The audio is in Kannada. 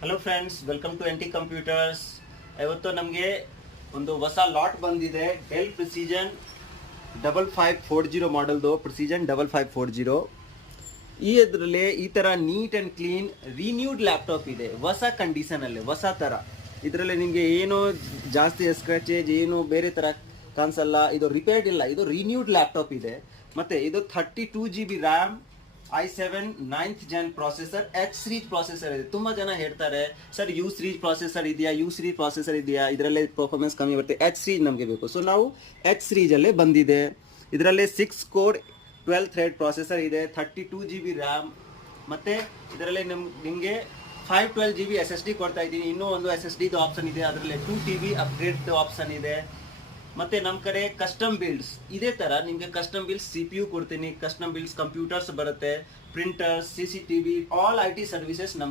Hello friends, welcome to N T computers. ಇವತ್ತು ನಮಗೆ ಒಂದು ಹೊಸ ಲಾಟ್ ಬಂದಿದೆ. ಡೆಲ್ ಪ್ರಿಸಿಷನ್ 5540 ಮಾಡೆಲ್ದು ಪ್ರಿಸಿಷನ್ 5540. ಇದರಲ್ಲಿ ಈ ಥರ neat and clean renewed laptop ಇದೆ, ಹೊಸ ಕಂಡೀಷನಲ್ಲಿ, ಹೊಸ ಥರ. ಇದರಲ್ಲಿ ನಿಮಗೆ ಏನು ಜಾಸ್ತಿ ಸ್ಕ್ರಾಚೇಜ್ ಏನು ಬೇರೆ ಥರ ಕಾಣಿಸಲ್ಲ. ಇದು ರಿಪೇರ್ಡ್ ಇಲ್ಲ, ಇದು ರಿನ್ಯೂಡ್ ಲ್ಯಾಪ್ಟಾಪ್ ಇದೆ. ಮತ್ತು ಇದು 32GB RAM, i7 9th gen processor, H series processor ಇದೆ. ತುಂಬ ಜನ ಹೇಳ್ತಾರೆ ಸರ್ ಯು ಸೀರೀಸ್ ಪ್ರೊಸೆಸರ್ ಇದೆಯಾ, ಯು ಸೀರೀಸ್ ಪ್ರೊಸೆಸರ್ ಇದೆಯಾ, ಇದರಲ್ಲೇ ಪರ್ಫಾರ್ಮೆನ್ಸ್ ಕಮ್ಮಿ ಬರುತ್ತೆ, ಎಚ್ ಸೀರೀಸ್ ನಮಗೆ ಬೇಕು. ಸೊ ನಾವು ಎಚ್ ಸೀರೀಸಲ್ಲೇ ಬಂದಿದೆ. ಇದರಲ್ಲಿ 6 ಕೋರ್ 12 ಥ್ರೆಡ್ ಪ್ರೊಸೆಸರ್ ಇದೆ, 32GB ರ್ಯಾಮ್, ಮತ್ತು ಇದರಲ್ಲಿ ನಿಮಗೆ 512GB SSD ಕೊಡ್ತಾ ಇದ್ದೀನಿ. ಇನ್ನೂ ಒಂದು SSD ಆಪ್ಷನ್ ಇದೆ, ಅದರಲ್ಲಿ 2TB ಅಪ್ಗ್ರೇಡ್ ಆಪ್ಷನ್ ಇದೆ. ಮತ್ತೆ ನಮ್ಮ ಕಡೆ ಕಸ್ಟಮ್ ಬಿಲ್ಡ್ಸ್ ಇದೇ ತರ ನಿಮಗೆ ಕಸ್ಟಮ್ ಬಿಲ್ಡ್ಸ್ CPU ಕೊಡ್ತೀನಿ, ಕಸ್ಟಮ್ ಬಿಲ್ಡ್ಸ್ ಕಂಪ್ಯೂಟರ್ಸ್ ಬರುತ್ತೆ, printers, CCTV, all IT services ನಮ್ಮ